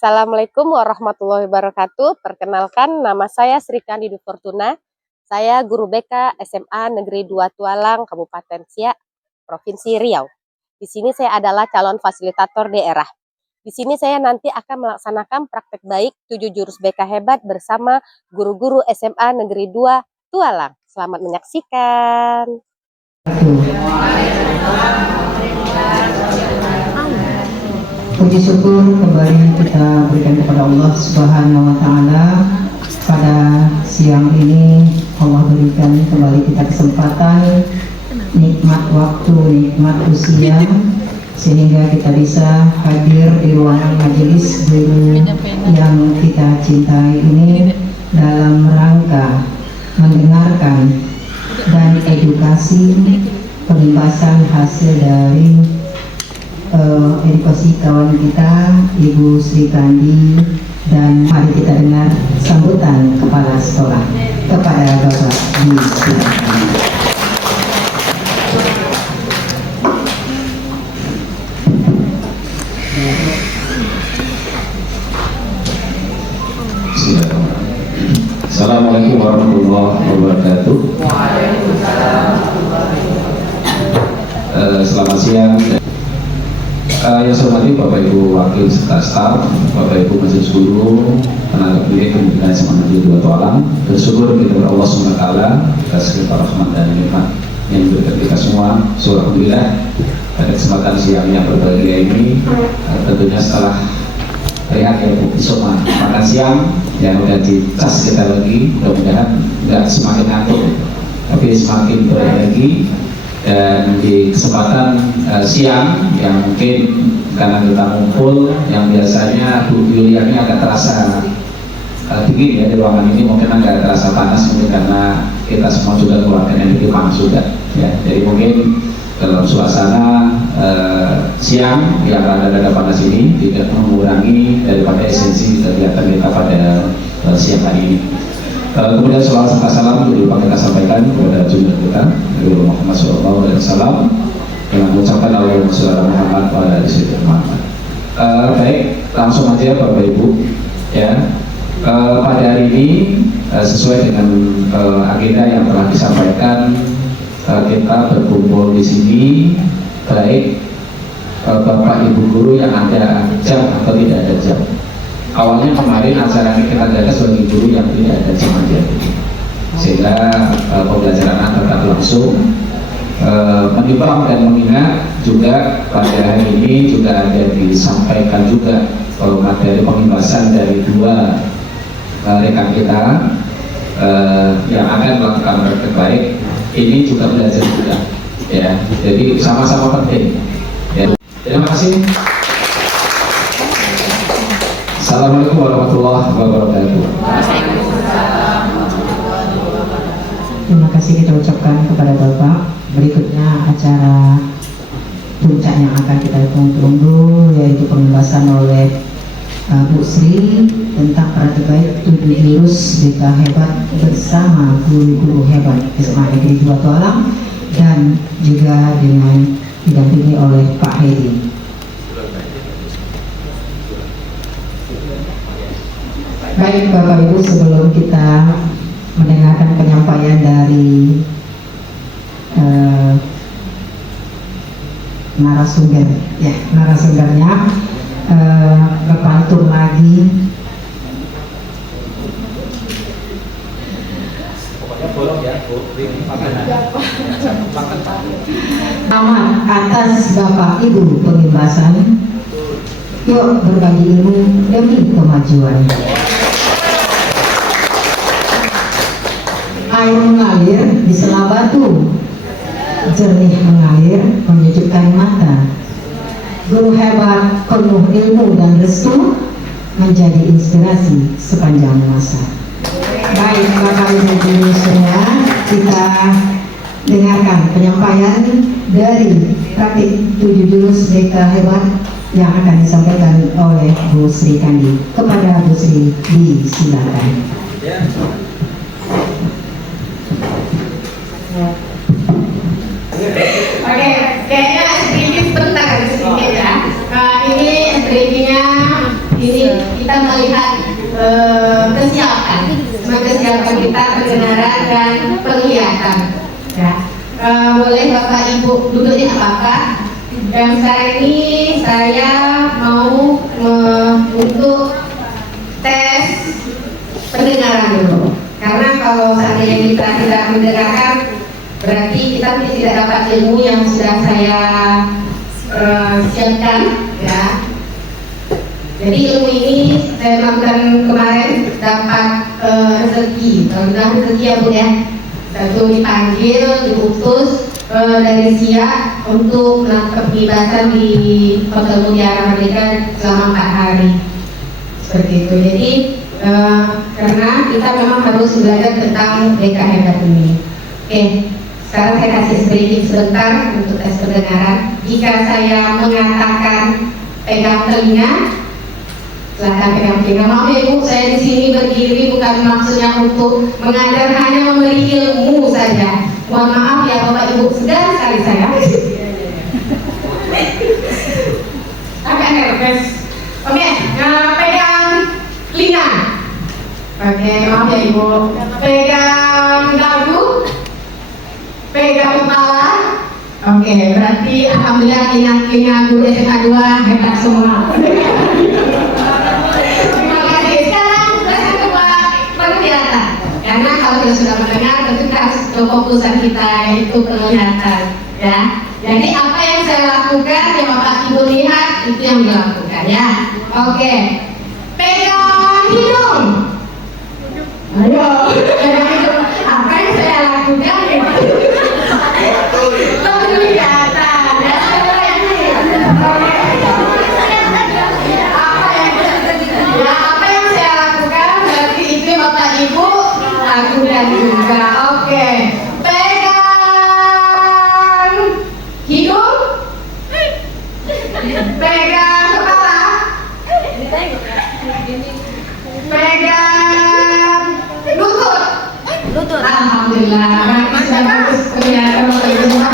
Assalamualaikum warahmatullahi wabarakatuh. Perkenalkan, nama saya Sri Kandi Fortuna. Saya guru BK SMA Negeri 2 Tualang, Kabupaten Siak, Provinsi Riau. Di sini saya adalah calon fasilitator daerah. Di sini saya nanti akan melaksanakan praktek baik 7 jurus BK hebat bersama guru-guru SMA Negeri 2 Tualang. Selamat menyaksikan. Puji syukur kembali kita berikan kepada Allah Subhanahu wa Ta'ala. Pada siang ini Allah berikan kembali kita kesempatan, nikmat waktu, nikmat usia, sehingga kita bisa hadir di ruangan majelis guru yang kita cintai ini dalam rangka mendengarkan dan edukasi pembahasan hasil dari edukasi kawan kita Ibu Sri Kandi, dan mari kita dengar sambutan kepala sekolah kepada Bapak Bismillah. Assalamualaikum warahmatullahi wabarakatuh. Selamat siang. Yang saya hormati Bapak Ibu Wakil serta staf, Bapak Ibu Majelis Guru, tenaga pendidik Kementerian SMA Negeri 2 Tualang. Bersyukur kita kepada Allah SWT atas segala rahmat dan nikmat yang diberikan kita semua. Alhamdulillah pada kesempatan siang yang berbahagia ini, tentunya setelah rehat ya Bu, isoma makan siang yang udah dicas kita lagi, mudah-mudahan nggak semakin ngantuk tapi semakin berenergi. Dan di kesempatan siang yang mungkin karena kita ngumpul yang biasanya Bu Yuliani agak terasa dingin ya di ruangan ini, mungkin agak terasa panas mungkin karena kita semua juga keluarkan energi panas juga ya. Jadi mungkin dalam suasana siang yang ada panas ini tidak mengurangi daripada esensi kegiatan kita pada siang hari ini. Kemudian salawat serta salam untuk kita sampaikan kepada junjungan kita Nabi Muhammad SAW dengan mengucapkan Allahumma sholli ala Muhammad wa ala ali sayyidina Muhammad. Baik, langsung aja Bapak Ibu ya. Pada hari ini sesuai dengan agenda yang telah disampaikan, kita berkumpul di sini baik Bapak Ibu guru yang ada jam atau tidak ada jam. Awalnya kemarin acara ini kita gagas bagi guru yang tidak ada jam aja, sehingga pembelajaran tetap langsung. Menimbang dan mengingat juga pada hari ini juga ada disampaikan juga materi pembahasan dari dua rekan kita yang akan melakukan praktek baik. Ini juga belajar juga ya, jadi sama-sama penting ya. Terima kasih. Assalamualaikum warahmatullahi wabarakatuh. Terima kasih kita ucapkan kepada Bapak. Berikutnya acara puncak yang akan kita tunggu, yaitu pembahasan oleh Bu Sri tentang praktek baik 7 jurus BK hebat bersama guru-guru hebat SMA Negeri 2 Tualang, dan juga dengan didampingi oleh Pak Hedi. Baik Bapak Ibu, sebelum kita mendengarkan penyampaian dari narasumbernya, berpantun lagi. Selamat atas Bapak Ibu pembebasan. Yuk berbagi ilmu demi kemajuan. Air mengalir di sela batu, jernih mengalir menyejukkan mata. Guru hebat penuh ilmu dan restu menjadi inspirasi sepanjang masa. Baik Bapak Ibu guru semua, kita dengarkan penyampaian dari praktik 7 jurus BK hebat yang akan disampaikan oleh Bu Sri Kandi. Kepada Bu Sri, disilakan. Oke, kayaknya sedikit sebentar sedikit ya. Ini ini dan penglihatan. Ya. Boleh Bapak Ibu duduk di apa-apa. Dan sekarang ini saya mau untuk tes pendengaran dulu. Karena kalau seandainya kita tidak mendengarkan, berarti kita tidak dapat ilmu yang sudah saya siapkan, ya. Jadi ilmu ini saya lakukan kemarin dapat rezeki, rezeki ya Bu ya. Satu dipanggil, diutus dari Siak untuk melakukan pengibatan di Hotel Mutiara Merdeka selama 4 hari. Seperti itu. Jadi karena kita memang harus belajar tentang BK hebat ini. Oke, sekarang saya kasih sedikit sebentar untuk tes pendengaran. Jika saya mengatakan pegang telinga, silahkan pegang telinga. Maaf ya Bu, saya di sini berdiri bukan maksudnya untuk mengajar, hanya memberi ilmu saja. Mohon maaf ya Bapak Ibu, segan sekali saya. Agak nervous. Oke, pegang telinga. Oke, maaf ya Ibu. Pegang dagu, pegang kepala. Oke, berarti alhamdulillah telinga guru SMA 2 hebat semua. Terima kasih. Sekarang tes kedua penglihatan. Karena kalau kita sudah mendengar, tentu kita harus fokusan kita yaitu penglihatan. Ya. Jadi apa yang saya lakukan, yang Bapak Ibu lihat itu yang dilakukan ya. Oke. Pegang hidung. Ayo, pegang hidung. Apa yang saya lakukan itu penglihatan. Ya, apa yang saya lakukan berarti itu Bapak Ibu lakukan juga. Oke. Pegang hidung. Pegang kepala. Pegang lutut. Alhamdulillah. Berarti sudah bagus kelihatan Bapak Ibu semua.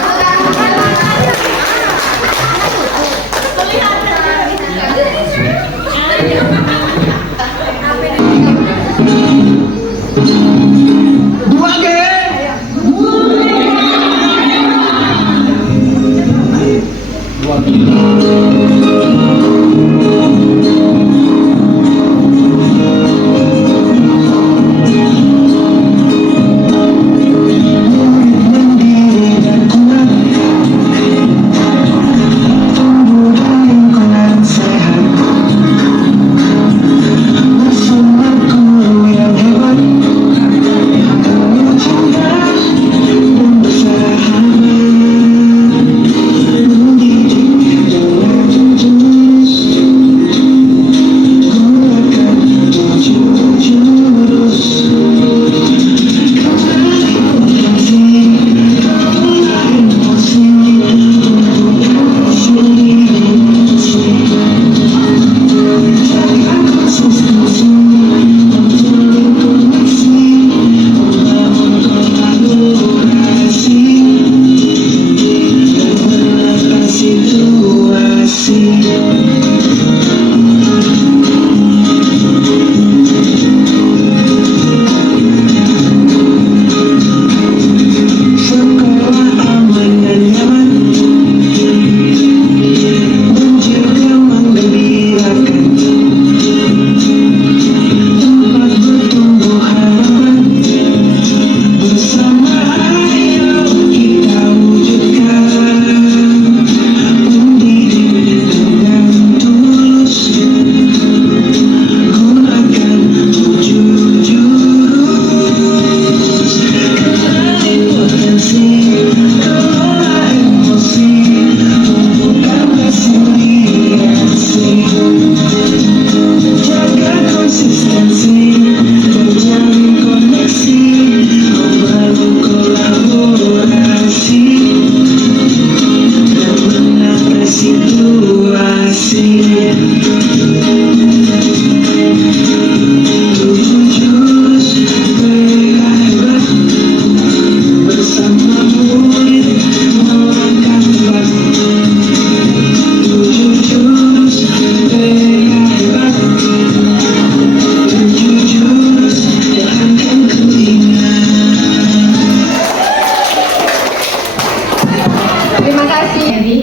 Terima kasih. Jadi,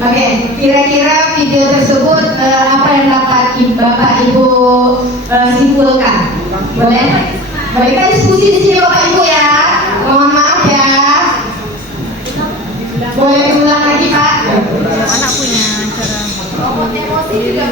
oke, kira-kira video tersebut apa yang dapat Bapak Ibu simpulkan? Boleh? Boleh kita diskusi di sini Bapak Ibu ya. Mohon maaf ya. Boleh diulang lagi Pak? Anak punya cara Emosi juga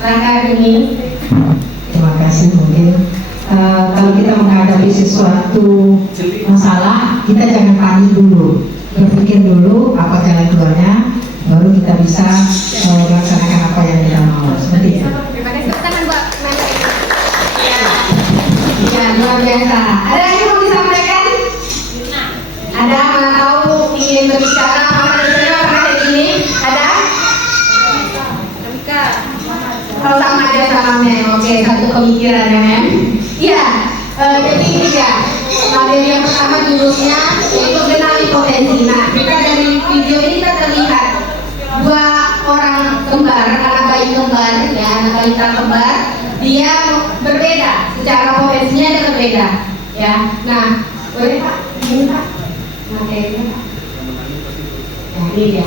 langkah ini. Terima kasih. Mungkin kalau kita menghadapi sesuatu masalah, kita jangan panik dulu, berpikir dulu apa jalan keluarnya, baru kita bisa melaksanakan apa yang kita mau. Seperti itu. Terima kasih. Tangan Mbak. Ya, luar biasa. Ada yang mau disampaikan? Ada mana tahu ingin berbicara apa yang pernah kayak gini? Ada? Kalau sama aja salamnya, oke, satu pemikiran ya Mem. Iya, jadi ini ya, materi yang pertama judulnya yaitu kenali potensi. Nah, kita dari video ini kita terlihat dua orang kembar, anak bayi kembar, ya, anak balita kembar, dia berbeda, secara potensinya dia berbeda, ya. Nah, boleh Pak, ini Pak, materinya Pak. Nah, ini dia.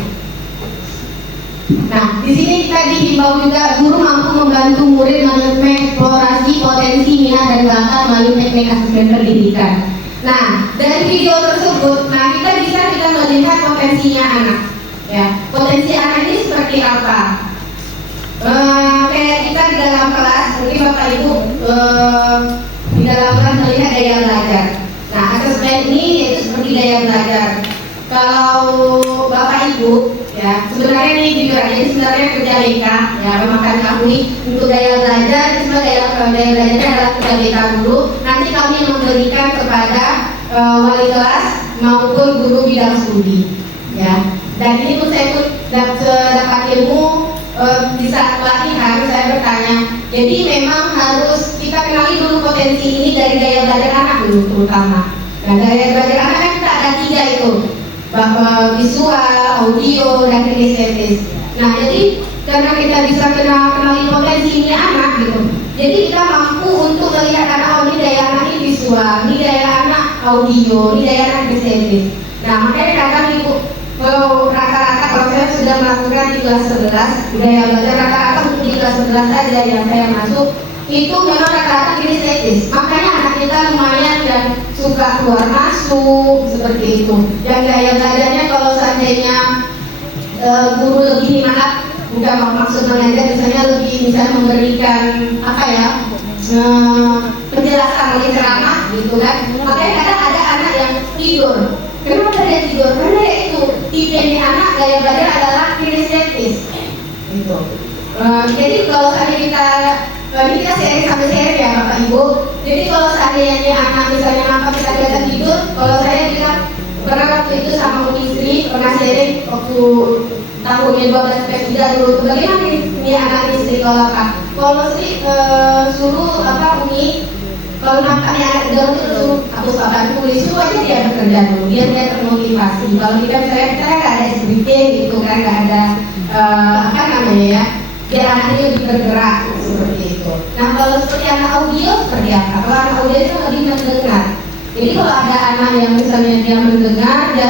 Nah, di sini kita dihimbau juga guru mampu membantu murid mengeksplorasi potensi minat dan bakat melalui teknik asesmen pendidikan. Nah, dari video tersebut, kita bisa melihat potensinya anak. Ya, potensi anak ini seperti apa? Kayak kita di dalam kelas, mungkin Bapak Ibu di dalam kelas melihat daya belajar. Nah, asesmen ini yaitu seperti daya belajar. Kalau Bapak Ibu, ya sebenarnya ini jujur aja, ini sebenarnya kerja BK, ya memang kami akui untuk daya belajar, daya belajarnya adalah kerja BK dulu. Nanti kami memberikan kepada wali kelas maupun guru bidang studi, ya. Dan ini pun saya pun dapat ilmu di saat pelatihan saya bertanya. Jadi memang harus kita kenali dulu potensi ini dari daya belajar anak dulu terutama. Nah, daya belajar anak kan kita ada 3 itu. Visual, audio, dan kinestetis. Nah, jadi karena kita bisa kenali potensi ini anak gitu, jadi kita mampu untuk melihat anak, oh ini daya anak ini visual, ini daya anak audio, ini daya anak kinestetis. Nah, makanya kadang Ibu kalau rata-rata kalau saya sudah melakukan di kelas 11 daya belajar rata-rata untuk di kelas 11 saja yang saya masuk itu memang rata-rata kinestetis. Makanya anak kita lumayan dan suka keluar masuk seperti itu. Yang daya belajarnya kalau seandainya guru lebih bukan maksud mengajar, misalnya memberikan apa ya penjelasan oleh ceramah gitu kan. Makanya kadang ada anak yang tidur. Kenapa dia tidur? Karena itu tipe anak daya belajar adalah kinestetis. Gitu. Jadi kalau seandainya kita sharing sambil sharing ya Bapak Ibu. Jadi kalau seandainya anak misalnya nampak kita kelihatan tidur, kalau saya bilang pernah waktu itu sama istri pernah sharing waktu tahunnya 12 dulu. Bagaimana ini anak istri kalau apa? Kalau istri suruh Umi kalau nampaknya anak tidur itu suruh aku sabar tulis, suruh aja dia bekerja dulu, dia termotivasi. Kalau kita nggak ada SBT gitu kan, nggak ada apa namanya ya, biar anaknya lebih bergerak seperti itu. Nah kalau seperti anak audio seperti apa? Kalau anak audio itu lebih mendengar. Jadi kalau ada anak yang misalnya dia mendengar, dia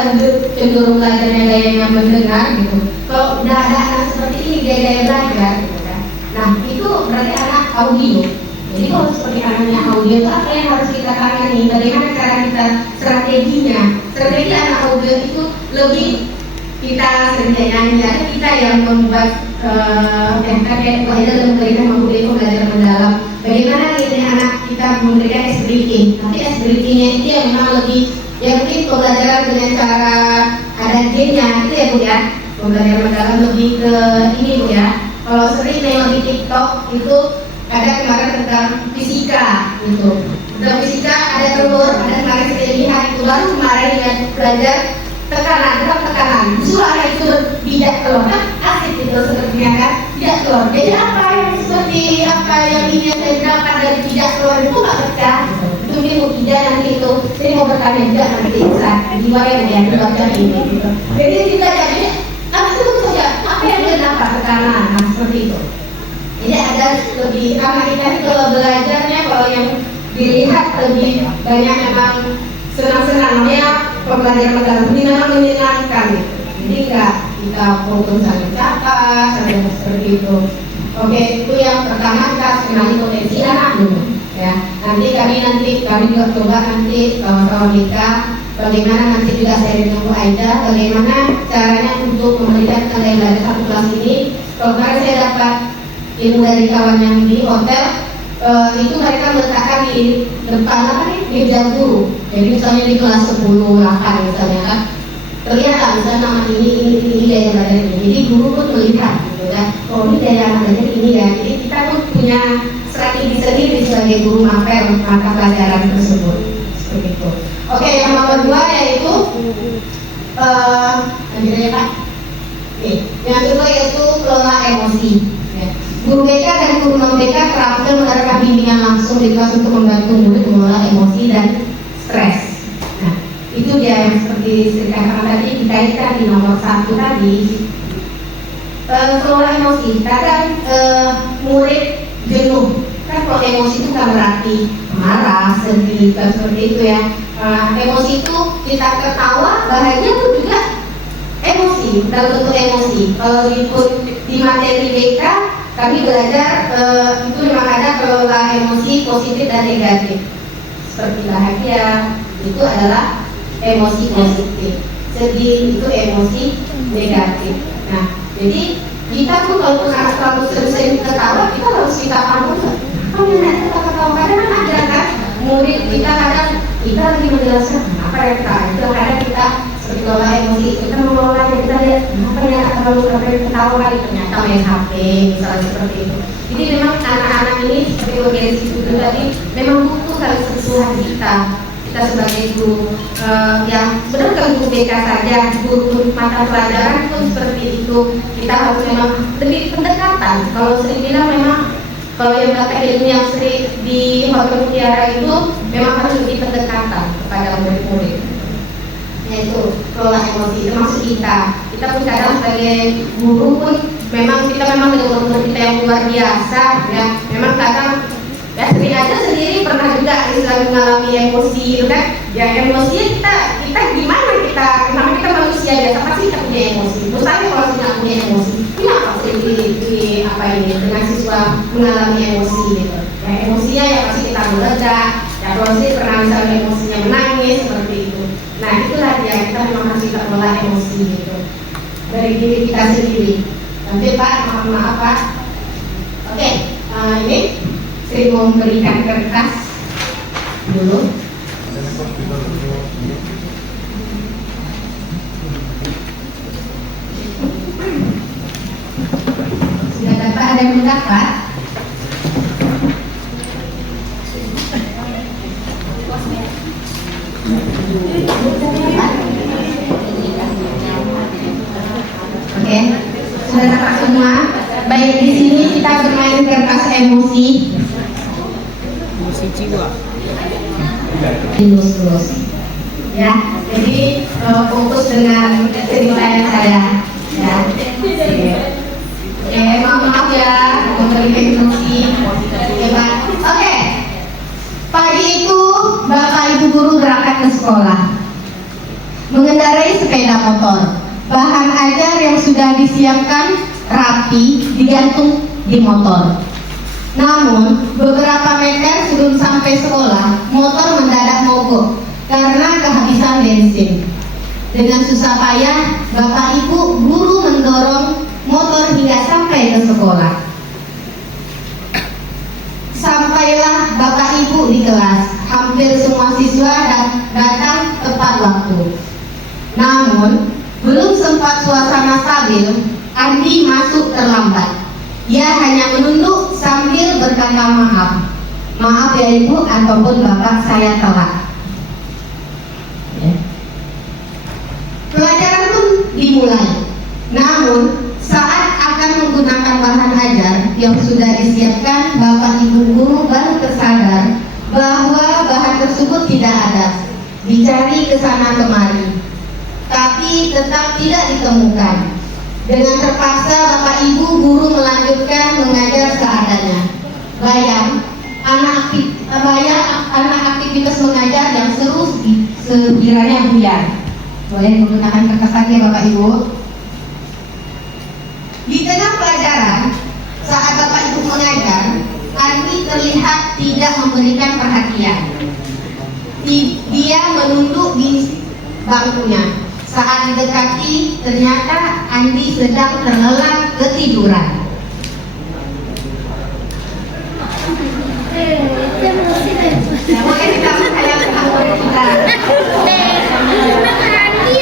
cenderung belajarnya gayanya mendengar gitu. Kalau udah ada anak seperti ini gaya belajar gitu kan. Nah itu berarti anak audio. Jadi kalau seperti anaknya audio itu apa yang harus kita tangani? Bagaimana cara kita strateginya? Strategi anak audio itu lebih kita sering nyanyi, kita yang membuat kakek Wahida dan memberikan memberi pembelajaran mendalam. Bagaimana ini anak kita memberikan ice breaking, tapi ice breakingnya itu yang memang lebih, ya mungkin pembelajaran dengan cara ada gamenya itu ya Bu ya, pembelajaran mendalam lebih ke ini Bu ya. Kalau sering nengok di TikTok itu ada kemarin tentang fisika gitu. Tentang fisika ada telur, ada kemarin saya lihat itu baru kemarin dengan belajar tekanan, suara itu tidak keluar, kan asik gitu sepertinya kan, tidak keluar. Jadi apa yang seperti apa yang ini yang saya berangkat dari tidak keluar itu nggak pecah. Itu dia mau tidak nanti itu, saya mau bertanya juga nanti saat di luar yang dibaca ini gitu. Jadi tidak jadi, tapi itu saja apa yang dia dapat tekanan, nah seperti itu. Jadi ada lebih anak kita ini kalau belajarnya kalau yang dilihat lebih banyak memang senang-senang, namanya pembelajaran mendalam ini memang menyenangkan gitu. Jadi enggak kita foto saling catat, saling seperti itu. Oke, itu yang pertama kita harus kenali potensi anak dulu ya. Nanti kami juga coba nanti kawan-kawan kita bagaimana nanti juga saya dengan Bu Aida bagaimana caranya untuk memberikan yang belajar satu kelas ini. Kalau kemarin saya dapat ilmu dari kawan yang di hotel, itu mereka meletakkan di depan apa nih meja guru. Jadi misalnya di kelas 10, 8 misalnya kan, terlihat misalnya nama ini daya belajar ini. Jadi guru pun melihat gitu kan, oh ini daya belajar ini ya. Jadi kita pun punya strategi sendiri sebagai guru mapel mata pelajaran tersebut seperti itu. Oke, yang nomor 2 yaitu yang kedua yaitu kelola emosi. Guru BK dan guru non BK terampil menerapkan bimbingan langsung di kelas untuk membantu murid mengelola emosi dan stres. Nah, itu dia yang seperti saya katakan tadi dikaitkan di nomor 1 tadi. Kelola emosi, kadang murid jenuh. Kan kalau emosi itu kan berarti marah, sedih, kan seperti itu ya. Emosi itu kita ketawa, bahagia itu juga emosi, dalam bentuk emosi. Kalau di materi BK kami belajar itu memang ada kelola emosi positif dan negatif. Seperti bahagia itu adalah emosi positif, sedih itu emosi negatif. Nah, jadi kita pun kalau anak terlalu sering ketawa, kita harus kita paham. Kamu yang kita ketawa kadang ada kan murid kita kadang kita lagi menjelaskan apa yang kita kadang kita seperti kelola emosi, kita mengelola yang kita lihat apa yang terlalu ketawa kali ternyata main HP misalnya seperti itu. Jadi memang anak-anak ini seperti organisasi itu tadi memang butuh kali sentuhan kita sebagai guru yang benar bukan guru BK saja, guru mata pelajaran pun seperti itu. Kita harus memang lebih pendekatan. Kalau sering bilang memang kalau yang dapat ilmu yang sering di Hotel Mutiara itu memang harus lebih pendekatan kepada murid-murid. Yaitu kelola emosi termasuk kita pun kadang sebagai guru pun memang kita memang dengan guru kita yang luar biasa ya, memang kadang ya sering aja sendiri pernah juga misalnya mengalami emosi gitu kan ya. Emosi kita gimana kita namanya kita manusia biasa pasti kita punya emosi. Misalnya kalau tidak punya emosi kenapa sering di apa ini dengan siswa mengalami emosi gitu ya, emosinya ya pasti kita meledak ya, kalau sih pernah misalnya emosinya menangis seperti itu. Nah itulah dia, kita memang harus kita kelola emosi gitu dari diri kita sendiri. Nanti Pak, maaf Pak. Oke, ini saya mau memberikan kertas dulu. Sudah dapat, ada yang mendapat? Oke, sudah dapat semua. Baik, di sini kita bermain kertas emosi. Emosi jiwa. Lulus. Ya, jadi fokus dengan cerita yang saya. Ya. Maaf ya, memberikan emosi. Oke. Pagi itu Bapak Ibu guru berangkat ke sekolah, mengendarai sepeda motor. Bahan ajar yang sudah disiapkan rapi digantung di motor. Namun beberapa meter sebelum sampai sekolah, motor mendadak mogok karena kehabisan bensin. Dengan susah payah, Bapak Ibu guru mendorong motor sampai ke sekolah. Sampailah Bapak Ibu di kelas. Hampir semua siswa datang tepat waktu. Namun, belum sempat suasana stabil, Andi masuk terlambat. Ia hanya menunduk sambil berkata maaf. Maaf ya Ibu ataupun Bapak, saya telat. Pelajaran pun dimulai. Namun, saat akan menggunakan bahan ajar yang sudah disiapkan, Bapak Ibu guru baru tersadar bahwa bahan tersebut tidak ada. Dicari ke sana kemari, tapi tetap tidak ditemukan. Dengan terpaksa Bapak Ibu guru melanjutkan mengajar seadanya. Bayang anak aktivitas mengajar yang seru sekiranya buyar. Boleh menggunakan kertas lagi ya Bapak Ibu. Di tengah pelajaran, saat Bapak Ibu mengajar, Andi terlihat tidak memberikan perhatian. Dia menunduk di bangkunya. Saat didekati, ternyata Andi sedang terlelap ketiduran. Boleh kita menghayal murid kita.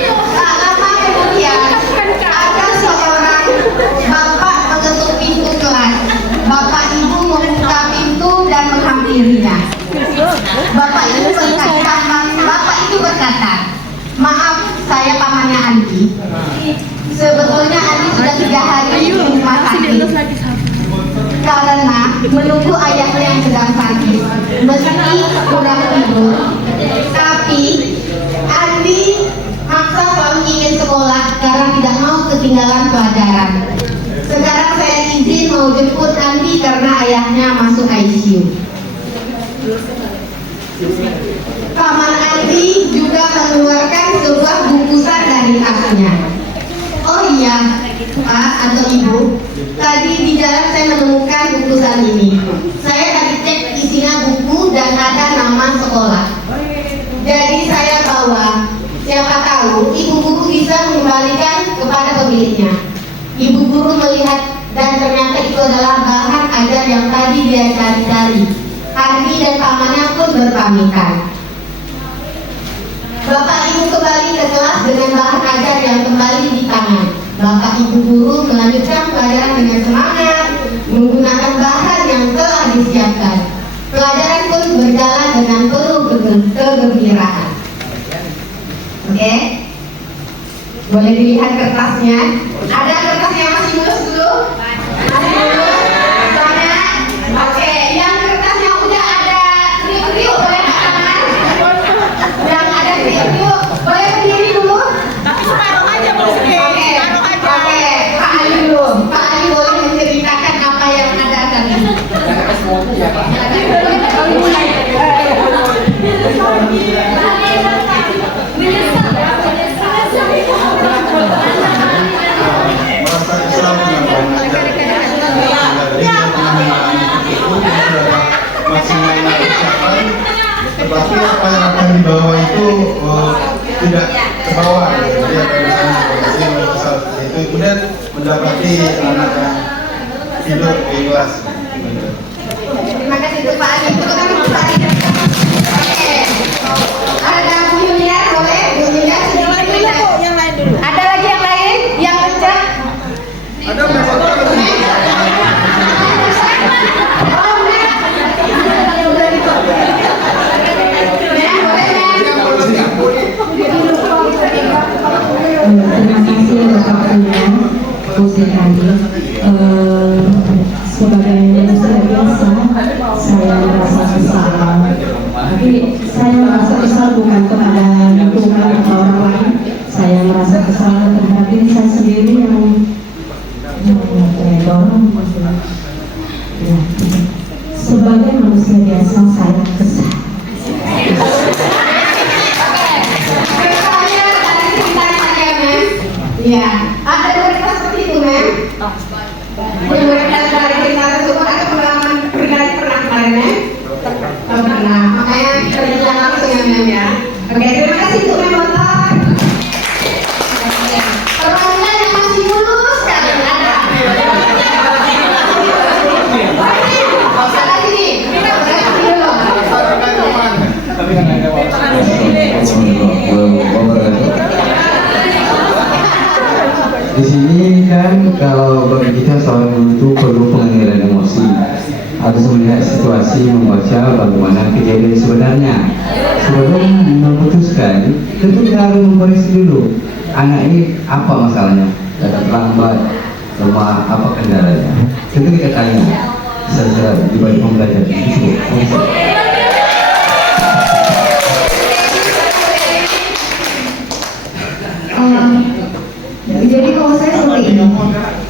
Tak lama kemudian, ada seorang bapak mengetuk pintu kelas. Bapak Ibu membuka pintu dan menghampirinya. Bapak itu berkata, maaf, saya pamannya Andi. Sebetulnya Andi sudah 3 hari di rumah sakit karena menunggu ayahnya yang sedang sakit. Meski kurang tidur, tapi Andi maksa selalu ingin sekolah karena tidak mau ketinggalan pelajaran. Sekarang saya izin mau jemput Andi karena ayahnya masuk ICU. Paman Andi juga mengeluarkan sebuah bungkusan dari tasnya. Oh iya, Pak atau Ibu, tadi di jalan saya menemukan bungkusan ini. Saya tadi cek isinya buku dan ada nama sekolah. Jadi saya bawa. Siapa tahu Ibu guru bisa mengembalikan kepada pemiliknya. Ibu guru melihat dan ternyata itu adalah bahan ajar yang tadi dia cari-cari. Andi dan pamannya pun berpamitan. Bapak Ibu kembali ke kelas dengan bahan ajar yang kembali di tangan. Bapak Ibu guru melanjutkan pelajaran dengan semangat, menggunakan bahan yang telah disiapkan. Pelajaran pun berjalan dengan penuh kegembiraan. Oke? Boleh dilihat kertasnya. Ada kertas yang masih mulus dulu? Masih mulus? Banyak? Oke, yang kertas yang udah ada kriuk-kriuk boleh angkat tangan? Yang ada kriuk-kriuk boleh berdiri dulu? Tapi separuh aja Bos. Oke, oke, Pak Ali dulu. Pak Ali boleh menceritakan apa yang ada tadi. Merasa kesal dengan pengajar. Maksimalnya persiapan, tetapi apa yang akan dibawa itu tidak terbawa. Jadi apa yang kesal itu kemudian mendapati anak yang tidur di kelas. Terima kasih untuk Pak Ali. Tepuk tangan untuk Pak Ali. Oke. Ada Bu Yulia, boleh? Bu Yulia sedikit minta. Yang lain dulu. Ada lagi yang lain? Yang kencang? Ada masalah. Oh, Nek. Terima kasih waktunya Bu Sri. Sebagai manusia biasa, saya merasa kesal. Tapi saya merasa kesal bukan kepada lingkungan atau orang lain. Saya merasa kesal terhadap diri saya sendiri yang dorong. Ya. Sebagai manusia biasa, saya kesal. Iya, ada berita seperti itu, Mem. Berita dari cerita tersebut ada pengalaman pribadi pernah kemarin, Mem? Oh, pernah. Makanya kerja langsung ya, Mem ya. Oke, terima kasih untuk Mem motor. Perwakilan yang masih mulus kan ada. bagi kita seorang guru itu perlu pengendalian emosi. Harus melihat situasi, membaca bagaimana kejadian sebenarnya. Sebelum memutuskan, tentu kita harus memperiksa dulu. Anak ini apa masalahnya? Datang terlambat, rumah apa kendalanya? Tentu kita tanya. Secara dibanding pembelajaran itu. Jadi kalau saya seperti ini,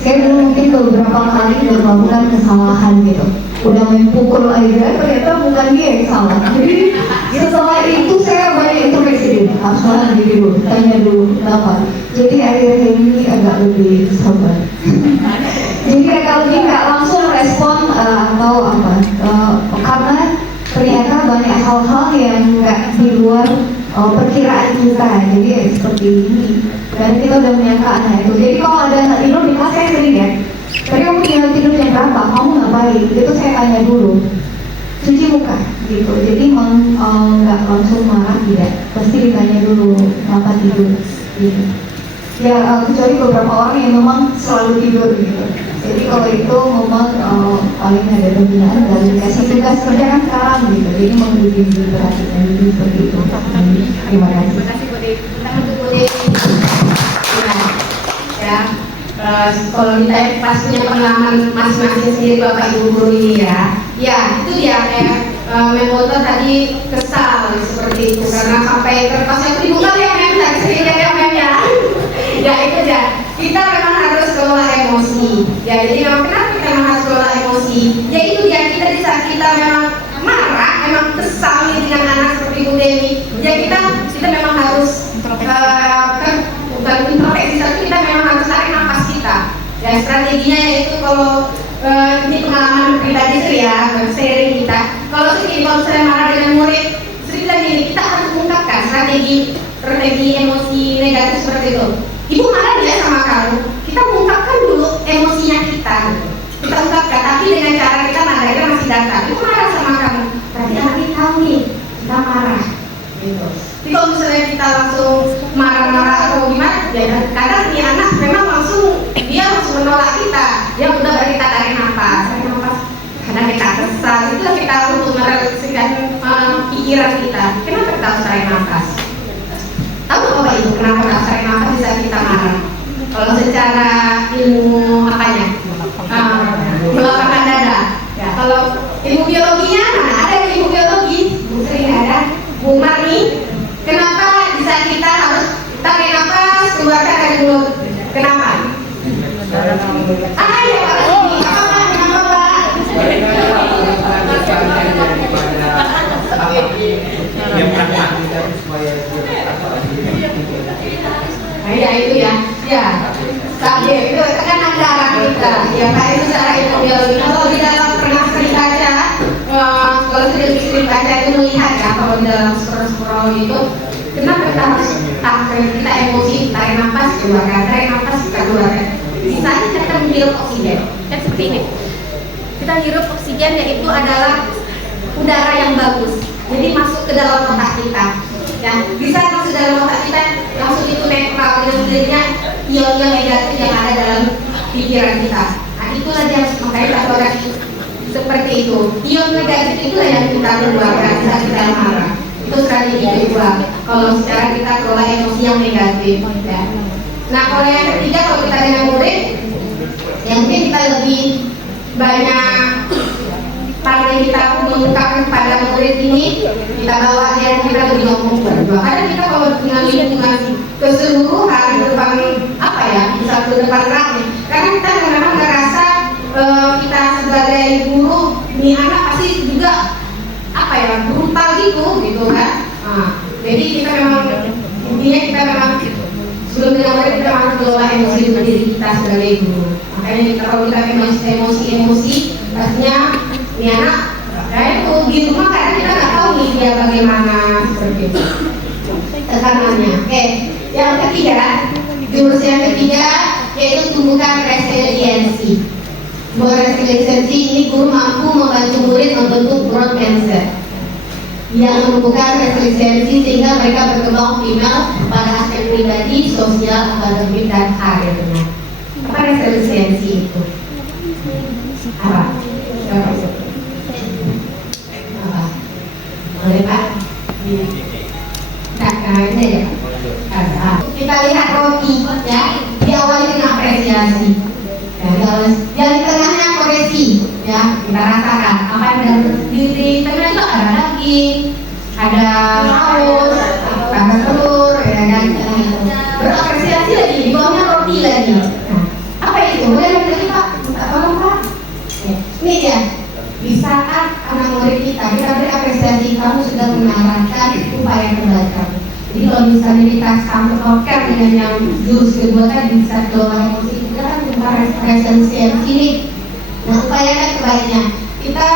saya dulu mungkin beberapa kali melakukan kesalahan gitu. Udah main pukul aja, ternyata bukan dia yang salah. Jadi setelah itu saya banyak introspeksi dulu, harus diri dulu, tanya dulu kenapa. Jadi akhirnya ini agak lebih sabar. Jadi agak lebih nggak langsung respon atau apa, karena ternyata banyak hal-hal yang nggak di luar perkiraan kita. Jadi ya, seperti ini. Dan kita udah menyangka anak itu. Jadi kalau ada anak tidur di kelas saya sering ya. Tadi kamu tinggal tidur jam berapa? Kamu ngapain? Itu saya tanya dulu. Cuci muka gitu. Jadi nggak langsung marah tidak. Pasti ditanya dulu kenapa tidur. Gitu. Ya kecuali beberapa orang yang memang selalu tidur gitu. Jadi kalau itu memang paling ada pembinaan dan dikasih tugas kerja kan sekarang gitu. Jadi lebih diperhatikan dulu seperti itu. Terima kasih. Terima kasih Bu Dewi. Kita untuk Bu Dewi. Ya, kalau ditanya pas punya pengalaman masing-masing sendiri Bapak Ibu guru ini ya, itu dia kayak Memoto tadi kesal seperti itu karena sampai kertasnya dibuka ya Mem, lagi sendiri ya Mem ya. Ya itu ya, kita memang harus kelola emosi. Ya jadi memang kenapa kita memang harus kelola emosi? Ya itu dia, kita di saat kita memang marah, memang kesal nih dengan anak seperti Bu Dewi. Ya kita memang harus bukan introspeksi, tapi kita memang harus tarik nafas kita. Ya strateginya yaitu kalau ini pengalaman pribadi itu ya, sharing kita. Kalau saya marah dengan murid, sering lagi kita harus mengungkapkan strategi emosi negatif seperti itu. Ibu marah dia sama kamu, kita mengungkapkan dulu emosinya kita. Kita ungkapkan, tapi dengan cara kita nadanya masih datar. Ibu marah sama kamu, berarti nanti tahu nih kita marah. Gitu. Jadi kalau misalnya kita langsung marah-marah atau gimana, ya kadang nih anak memang dia langsung menolak kita. Ya udah berarti kita tarik nafas, kadang kita kesal. Itulah kita untuk merefleksikan pikiran kita. Kenapa kita harus tarik nafas? Tahu Bapak Ibu kenapa kita harus tarik nafas di saat kita marah? Kalau secara ilmu apanya? Melapangkan dada. Ya, kalau ilmu biologinya mana? Ada ilmu biologi? Sering ada. Bu Marni, kenapa di saat kita harus tarik nafas keluarkan dari mulut? Kenapa? Ya Pak Rudi, kenapa Pak? Ya itu ya, saja itu tekanan darah kita. Ya Pak itu secara ilmu biologi. Kalau di dalam pernah sering baca, kalau sering baca itu melihat ya kalau di dalam scroll itu, kenapa kita harus kita emosi, tarik nafas keluarkan, tarik nafas kita keluarkan. Sisanya kita menghirup oksigen. Kan seperti ini. Kita hirup oksigen yaitu adalah udara yang bagus. Jadi masuk ke dalam otak kita. Ya, bisa masuk dalam otak kita langsung itu netral dengan sendirinya ion-ion negatif yang ada dalam pikiran kita. Nah itulah yang makanya kita keluarkan seperti itu. Ion negatif itulah yang kita keluarkan saat kita marah. Itu strategi kedua. Kalau secara kita kelola emosi yang negatif. Ya. Nah kalau yang ketiga, kalau kita dengan murid, yang mungkin kita lebih banyak pandai kita mengungkapkan kepada murid ini, kita bawa dia, kita lebih ngomong berdua. Karena kita kalau dengan lingkungan keseluruhan depan apa ya, bisa ke depan rame. Karena kita memang merasa kita sebagai guru, ini anak pasti juga apa ya, brutal gitu kan. Nah, jadi kita memang intinya kita memang sebelum dengan murid kita harus kelola emosi diri kita sebagai guru. Makanya kita kalau kita emosi pastinya ini anak itu di rumah kadang kita nggak tahu nih dia bagaimana seperti itu tekanannya. Yang ketiga, jurus yang ketiga yaitu tumbuhkan resiliensi. Bahwa resiliensi ini guru mampu membantu murid membentuk growth mindset yang menumbuhkan resiliensi sehingga mereka berkembang optimal pada aspek pribadi, sosial, akademik, dan karirnya. Apa resiliensi itu? Apa? Apa? Boleh Pak? Nah, kayaknya ya. Kita lihat roti ya, diawali dengan apresiasi. Ya, yang di tengahnya koreksi, ya kita rasakan apa yang di tengah itu ada daging, ada saus, ada telur, ya, dan berapresiasi lagi di bawahnya roti lagi. Nah, apa itu? Boleh lagi Pak? Tolong Pak. Ini ya, di saat anak murid kita beri apresiasi, kamu sudah mengarahkan upaya kebaikan. Jadi kalau misalnya kita sangkutkan dengan yang jurus kedua kan bisa doa emosi, kita kan cuma resiliensi ini. Nah, upayakan kebaiknya. Kita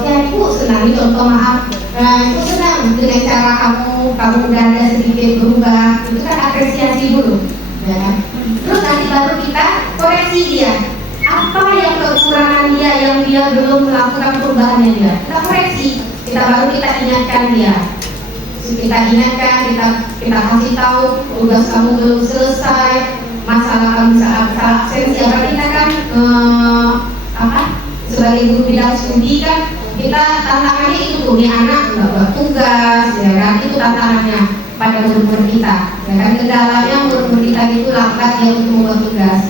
ya ibu senang nih, contoh maaf, ibu senang dengan cara kamu udah ada sedikit berubah, itu kan apresiasi dulu, ya kan? Terus nanti baru kita koreksi dia. Apa yang kekurangan dia yang dia belum melakukan perubahannya dia, kita koreksi. Baru kita ingatkan dia. Kita ingatkan, kita kasih tahu tugas kamu belum selesai, masalah kamu saat absensi. Karena kita kan sebagai guru bidang studi kan kita tantangannya itu tuh, nih anak nggak buat tugas, ya kan, itu tantangannya pada murid-murid kita, ya kan, kendalanya murid-murid kita itu lambat ya untuk membuat tugas.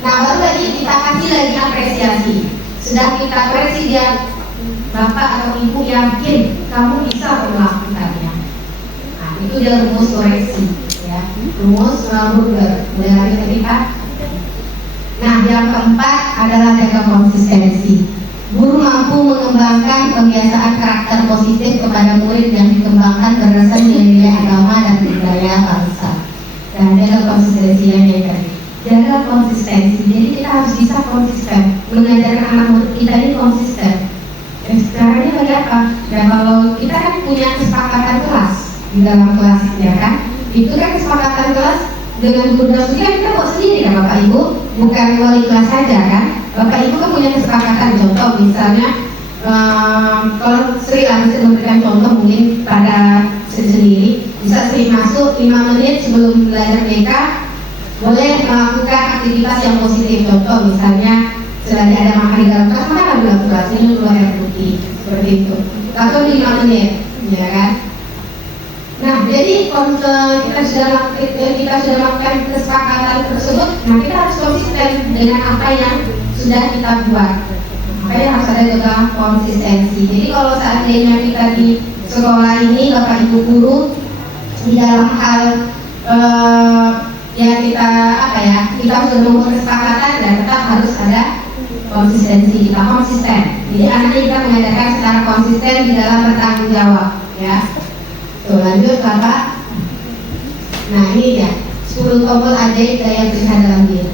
Nah, baru lagi kita kasih lagi apresiasi, sudah kita koreksi dia. Bapak atau ibu yakin kamu bisa melakukannya. Nah, itu dia rumus koreksi, ya. Rumus Rutherford. Mulai lagi tadi Pak. Nah, yang keempat adalah jaga konsistensi. Guru mampu mengembangkan kebiasaan karakter positif kepada murid yang dikembangkan berdasarkan nilai-nilai agama dan budaya bangsa. Dan jaga konsistensi yang tadi. Jaga konsistensi. Jadi kita harus bisa konsisten mengajarkan anak murid kita ini konsisten. Caranya bagi apa? Ya kalau kita kan punya kesepakatan kelas di dalam kelas, ya kan? Itu kan kesepakatan kelas dengan guru dan studi kan kita buat sendiri kan Bapak Ibu, bukan wali kelas saja kan? Bapak Ibu kan punya kesepakatan. Contoh misalnya kalau Sri langsung memberikan contoh mungkin pada sendiri, bisa Sri masuk 5 menit sebelum belajar BK boleh melakukan aktivitas yang positif. Contoh misalnya selagi ada makan di dalam kelas, maka dalam kelas minum 2 air putih, seperti itu. Atau 5 menit, ya kan? Nah, jadi kalau kita sudah melakukan kesepakatan tersebut, nah kita harus konsisten dengan apa yang sudah kita buat. Makanya harus ada juga konsistensi. Jadi kalau seandainya kita di sekolah ini, Bapak Ibu guru, di dalam hal ya kita sudah membuat kesepakatan dan tetap harus ada konsistensi, kita konsisten. Jadi anaknya kita mengajarkan secara konsisten di dalam bertanggung jawab, ya. Tuh, lanjut Bapak. Nah, ini ya 10 tombol ajaib daya berikan dalam diri.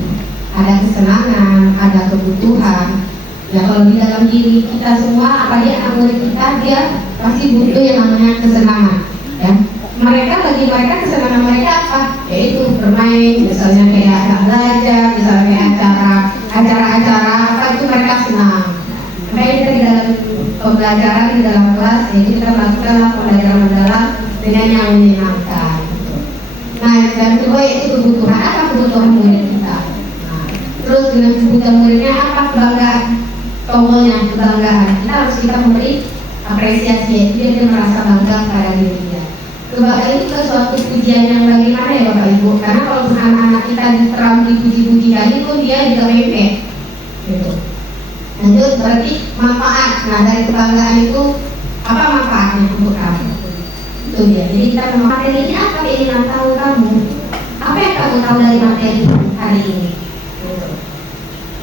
Ada kesenangan, ada kebutuhan. Ya kalau di dalam diri kita semua, apalagi anak murid kita, dia pasti butuh yang namanya kesenangan, ya. Bagi mereka kesenangan mereka apa? Yaitu bermain, misalnya kayak belajar, misalnya kayak acara-acara apa itu mereka senang. Makanya dari dalam pembelajaran di dalam kelas, jadi kita melakukan pembelajaran mendalam dengan yang menyenangkan. Nah, yang kedua yaitu kebutuhan. Apa kebutuhan murid kita? Nah, terus dengan kebutuhan muridnya apa? Kebanggaan. Tombolnya kebanggaan. Kita memberi apresiasi, jadi dia merasa bangga pada dirinya. Kebanggaan itu suatu pujian yang bagaimana ya Bapak Ibu? Karena kalau anak-anak kita terlalu dipuji-puji kali pun dia juga mepet, gitu. Lanjut berarti manfaat. Nah, dari kebanggaan itu apa manfaatnya untuk kamu? Itu dia. Jadi kita materi ini apa keinginan tahu kamu? Apa yang kamu tahu dari materi hari ini? Gitu.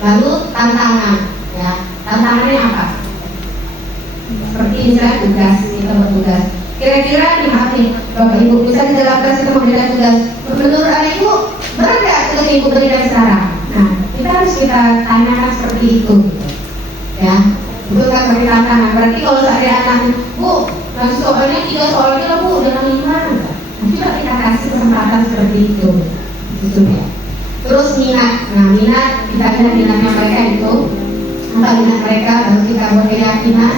Lalu tantangan, ya. Tantangannya apa? Seperti misalnya tugas, kita bertugas. Kira-kira nih maaf nih Bapak Ibu, bisa di dalam kelas kita memberikan tugas. Menurut anak Ibu, berat nggak tugas Ibu berikan sekarang? Nah, kita harus tanyakan seperti itu, ya. Itu kan beri tantangan. Berarti kalau ada anak Bu, nanti soalnya 3 soalnya lah Bu, dengan 5. Nah, coba kita kasih kesempatan seperti itu, gitu ya. Terus minat. Nah, minat kita lihat minatnya mereka itu apa minat mereka, lalu kita buat keyakinan,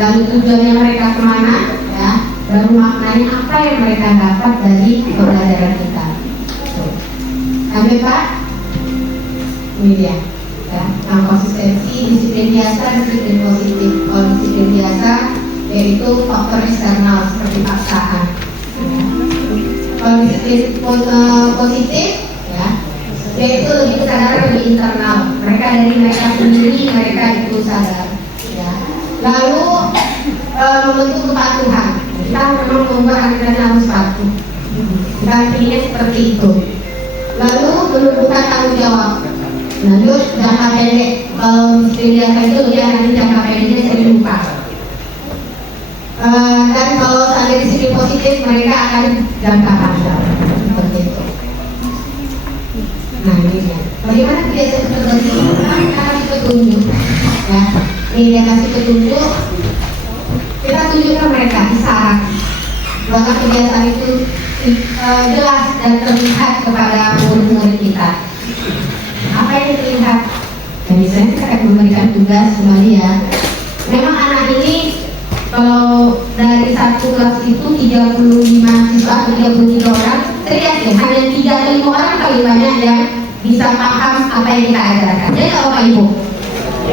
lalu tujuannya mereka kemana, ya. Baru maknanya apa yang mereka dapat dari pembelajaran kita. Sampai Pak. Ini dia. Ya, nah, konsistensi, disiplin biasa, disiplin positif. Kalau disiplin biasa yaitu faktor eksternal seperti paksaan. Ya. Kalau disiplin positif, ya, yaitu lebih kesadaran lebih internal. Mereka dari mereka sendiri, mereka itu sadar. Ya. Lalu membentuk kepatuhan. Kita memang membuat anak harus patuh. Kita pilihnya seperti itu. Lalu menentukan tanggung jawab. Lanjut jangka pendek. Kalau biasa itu dia nanti jangka pendeknya sering lupa. Dan kalau ada disiplin positif mereka akan jangka panjang seperti itu. Nah ini dia. Bagaimana dia seperti ini? Kita kasih petunjuk. Ya, ini dia kasih petunjuk. Kita tunjukkan mereka isyarat bahwa kebiasaan itu jelas dan terlihat kepada murid-murid kita. Apa yang terlihat? Dan misalnya kita akan memberikan tugas kembali ya. Memang anak ini kalau dari satu kelas itu 35 siswa atau 33 orang, terlihat ya hanya 3 atau 5 orang paling banyak yang bisa paham apa yang kita ajarkan. Jadi kalau Pak Ibu,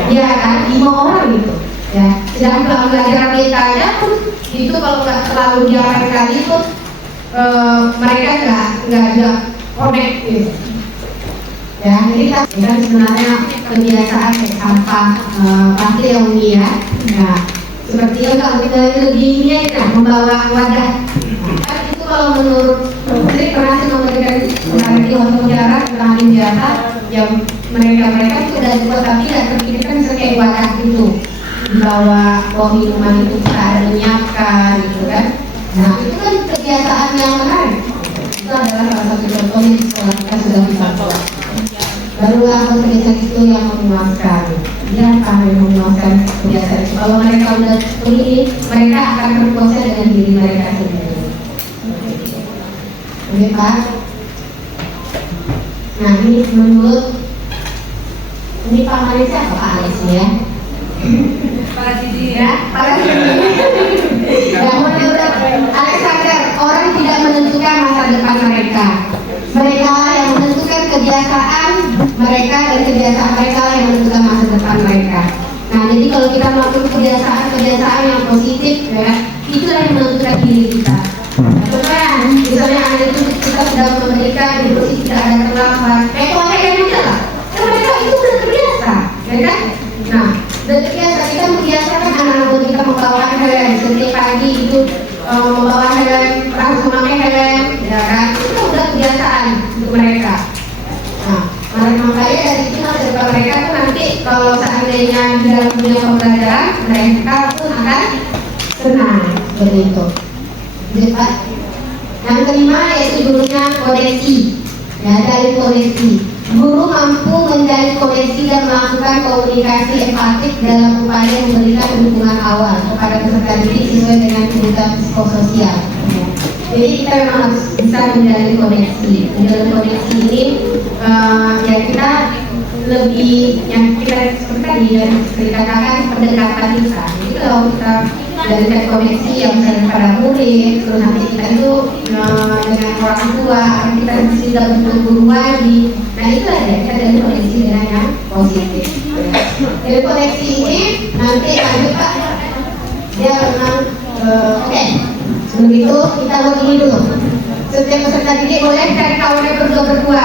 ya kan 5 orang gitu. Ya, sedang pelajaran kita aja pun itu kalau nggak terlalu diarahkan kali itu mereka nggak ada connect gitu. Ya, jadi kan sebenarnya kebiasaan kayak sampah pasti yang unik ya. Nah, seperti itu kalau kita lebih ini ya membawa wadah. Kan itu kalau menurut Sri pernah sih memberikan di waktu jarak tentang biasa yang mereka sudah juga tapi tidak terpikirkan sebagai wadah itu. Bawa minuman itu kita ada menyiapkan gitu kan. Nah itu kan kebiasaan yang menarik. Itu adalah salah satu contoh di sekolah kita sudah bisa buat. Barulah kebiasaan itu yang memuaskan. Dia akan memuaskan kebiasaan itu. Kalau mereka sudah seperti ini, mereka akan berproses dengan diri mereka sendiri. Oke Pak. Nah ini menurut ini Pak Malaysia atau Pak Alex ya? Para Didi Ya, para Didi. Yang menurut Alexander, orang tidak menentukan masa depan mereka. Mereka yang menentukan kebiasaan mereka dan kebiasaan mereka yang menentukan masa depan mereka. Nah, jadi kalau kita melakukan kebiasaan yang positif, ya, itu yang menentukan diri kita. Contohnya, misalnya ada itu kita sudah memberikan inklusi tidak ada terlambat. Kalau mereka juga lah, mereka itu sudah terbiasa, ya kan? Nah, dan terbiasa kita membiasakan anak-anak kita membawa helm setiap pagi itu membawa helm, harus memakai helm, ya kan? Itu udah kebiasaan untuk mereka. Nah, makanya dari situ masa depan mereka tuh nanti kalau seandainya di dalam dunia pembelajaran mereka pun akan senang seperti itu. Jadi Pak, yang kelima yaitu gurunya koneksi. Ya, dari koneksi. Guru mampu menjalin koneksi dan melakukan komunikasi empatik dalam upaya memberikan dukungan awal kepada peserta didik sesuai dengan kebutuhan psikososial. Jadi kita memang harus bisa menjalin koneksi. Menjalin koneksi ini ya kita lebih yang kita seperti tadi yang dikatakan pendekatan kita. Jadi kalau kita menjalin koneksi yang misalnya pada murid, terus nanti kita itu dengan orang tua, kita sudah bentuk guru lagi. Nah itu aja kita dari koneksi dengan yang positif. Dari koneksi ini nanti lanjut Pak. Dia memang oke. Sebelum itu kita buat ini dulu. Setiap peserta didik boleh cari kawannya berdua.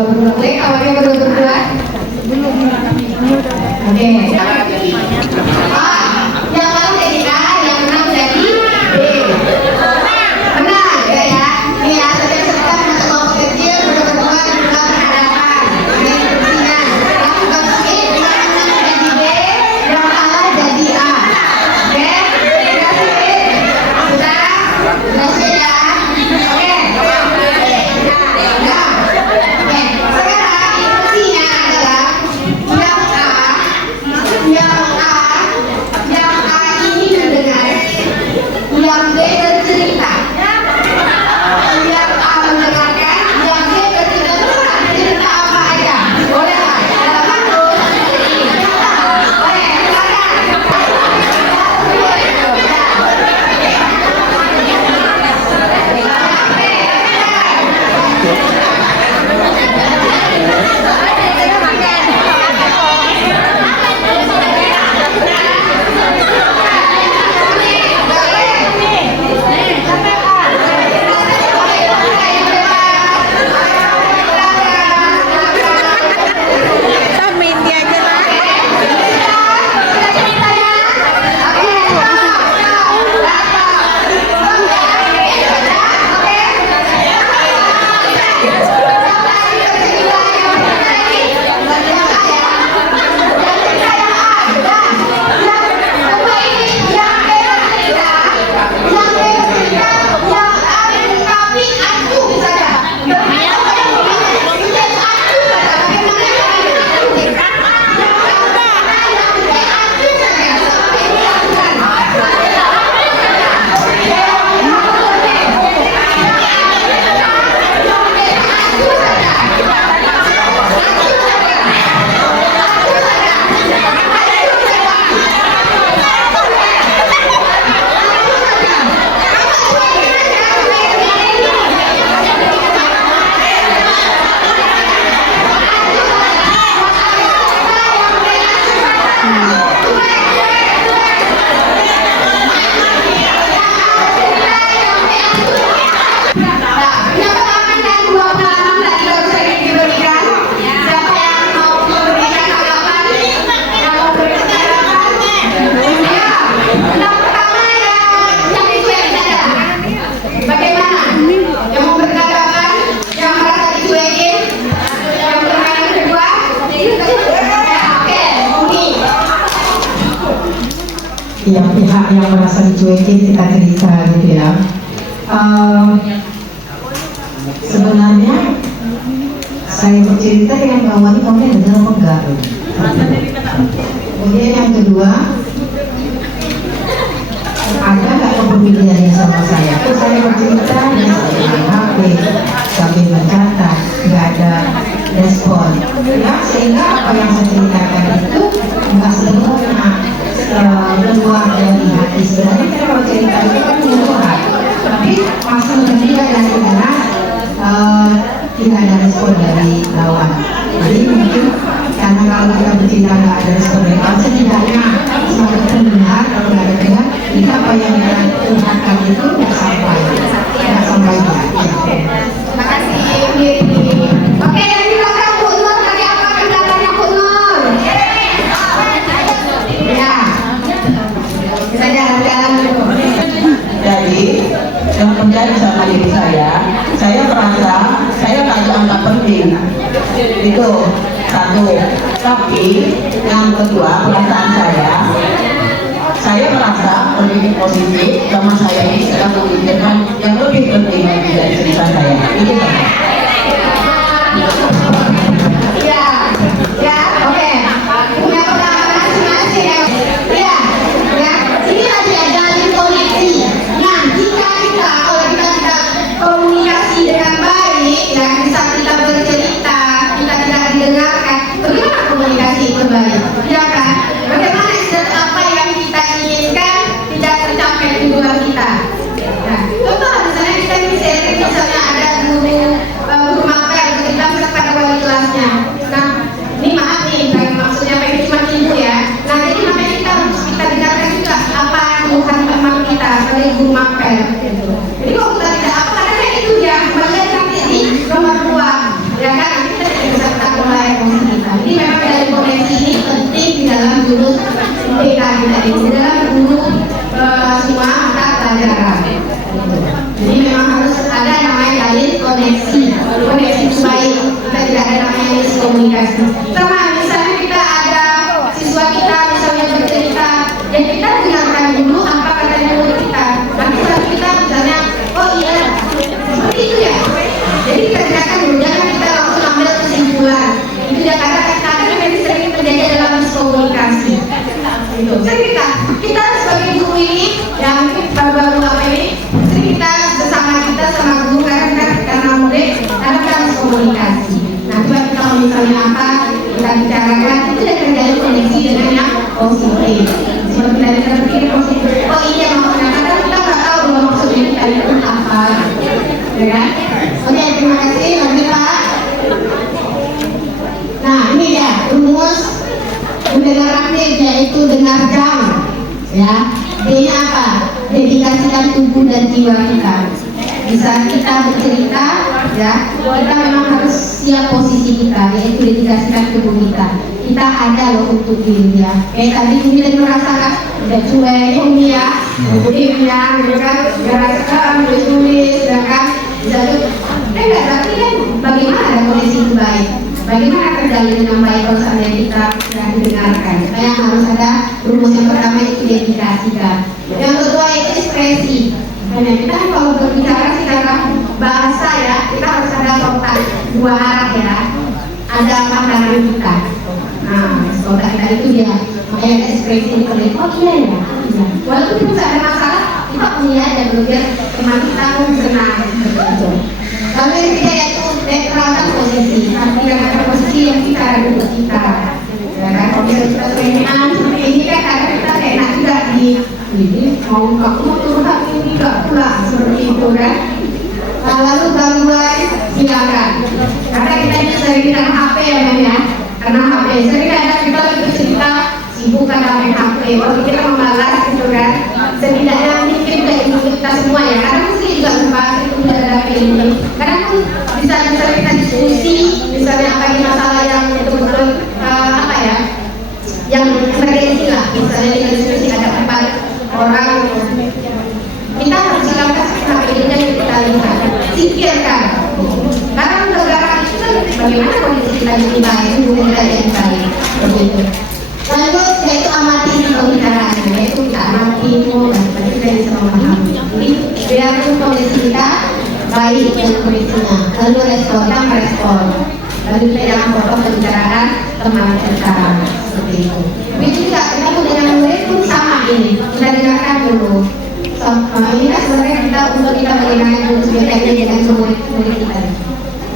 Boleh kawannya berdua. Oke. Yang menang jadi A, yang menang jadi B. Benar ya? Ini ya, setiap peserta masuk kelompok kecil berdua berhadapan. Ini instruksinya. Lakukan skip, yang menang jadi B, yang kalah jadi A. Oke? Sudah skip? Sudah skip ya? Oke. Nah, oke. Sekarang instruksinya adalah yang A yang pihak yang merasa dicuekin kita cerita gitu ya. Sebenarnya saya bercerita dengan kawan kawannya dengar apa enggak? Kemudian yang kedua, ada nggak kepeduliannya sama saya? Terus saya bercerita dengan HP sambil mencatat, nggak ada respon. Ya, sehingga apa yang saya ceritakan itu nggak sebenarnya keluar dari hati. Sebenarnya kita kalau cerita itu kan menurut, tapi masih juga yang sebenarnya tidak ada respon dari lawan. Jadi mungkin karena kalau kita bercerita nggak ada respon dari lawan, setidaknya sebagai pendengar kalau nggak ada dengar, kita apa yang kita curhatkan itu nggak sampai ya. Terima kasih Miri. Oke, yang di belakang Bu Nur, tadi apa kendalanya Bu Nur? Ya, kita jalan-jalan dulu. Jadi yang terjadi sama diri saya merasa saya nggak dianggap penting. Itu satu. Tapi yang kedua, perasaan saya merasa lebih positif sama saya ini sedang memikirkan yang lebih penting lagi dari cerita saya. Itu saja. Ya, oke. Punya pengalaman masing-masing ya. Ya. Ini lagi ada koneksi. Nah, jika kalau kita komunikasi dengan baik, ya bisa kita bercerita, kita tidak didengarkan. Bagaimana komunikasi itu baik? Ya kan? Bagaimana apa yang kita inginkan tidak tercapai tujuan kita? Nah, contoh misalnya kita misalnya ada guru mapel atau kita pada wali kelasnya. Nah, ini maaf nih, maksudnya pengen cuma ibu ya. Nah, jadi makanya kita harus kita dengarkan juga apa keluhan teman kita sebagai guru mapel. Jadi kalau kita tidak apa, karena itu ya melihat nanti di nomor 2, ya kan? Nanti kita tidak bisa mulai emosi kita. Jadi memang dari koneksi ini penting di dalam jurus PK kita ini, di dalam guru semua mata pelajaran. Jadi memang harus ada namanya jalin koneksi baik. Kita tidak ada namanya miskomunikasi. Sama misalnya kita ada siswa kita misalnya bercerita, ya kita dengarkan dulu apa katanya guru kita. Nanti baru kita misalnya, oh iya seperti itu ya. Jadi kita dengarkan dulu, jangan kita langsung ambil kesimpulan. Itu ya kadang-kadang ini sering terjadi dalam miskomunikasi. Itu sering kita sebagai guru ini yang baru-baru apa ini, sering kita bersama kita sama guru karena murid kadang kita harus komunikasi. Nah, coba kita misalnya apa kita bicarakan itu dan terjadi koneksi dengan yang positif. Seperti dari kita berpikir positif. Oh iya maksudnya kadang kita nggak tahu bahwa maksudnya kita itu apa, ya kan? Oke, terima kasih. Lanjut Pak. Nah, ini ya rumus mendengar aktif yaitu dengar jam, ya. D-nya apa? Dedikasikan tubuh dan jiwa kita. Bisa kita bercerita, ya. Kita memang harus siap posisi kita, yaitu dedikasikan tubuh kita. Kita ada loh untuk diri ya. Kayak tadi kita merasakan udah cuek, ini ya, kemudian ya kan, merasakan tulis, ya kan, jadi, enggak. Tapi kan bagaimana ada koneksi itu baik? Bagaimana terjalin dengan baik kalau seandainya kita tidak didengarkan? Yang harus ada rumus yang pertama itu dedikasikan. Yang kedua itu ekspresi. Karena kita kalau berbicara secara bahasa ya, kita harus ada kontak dua arah ya. Ada pandangan kita. Nah, kontak kita itu dia. Makanya ada ekspresi itu. Oh iya ya. Walaupun tidak ada masalah, kita punya aja biar teman kita pun senang. Lalu yang ketiga yaitu netralkan posisi. Artinya ada posisi yang kita ada untuk kita. Ya kan, kalau kita senang seperti ini kan kadang kita enak juga di ini mau turun ini enggak pula seperti itu kan. Nah, lalu gangguan silakan. Karena kita ini sering dengan HP ya, karena HP sering ada kita lagi bercerita sibuk karena main HP. Kalau kita membalas gitu kan, setidaknya mungkin kayak kita semua ya. Karena mesti juga membahas itu tidak ada ini. Karena pun bisa kita diskusi, misalnya apa masalah yang betul-betul apa ya, yang emergensi lah. Misalnya kita diskusi ada 4 orang, kita harus silakan hidupnya kita lihat, pikirkan. Karena negara itu kan bagaimana kondisi kita ini baik, hubungan kita yang baik, begitu. Lalu yaitu amati pembicaraan. yaitu kita ilmu dan kita bisa memahami. Jadi biarpun kondisi kita baik dengan kondisinya, lalu respon kita merespon, lalu kita dalam foto pembicaraan teman kita seperti itu. Begitu juga kita dengan murid pun sama ini, kita dengarkan dulu. Ini kan sebenarnya kita untuk kita bagaimana guru sebenarnya dengan murid kita.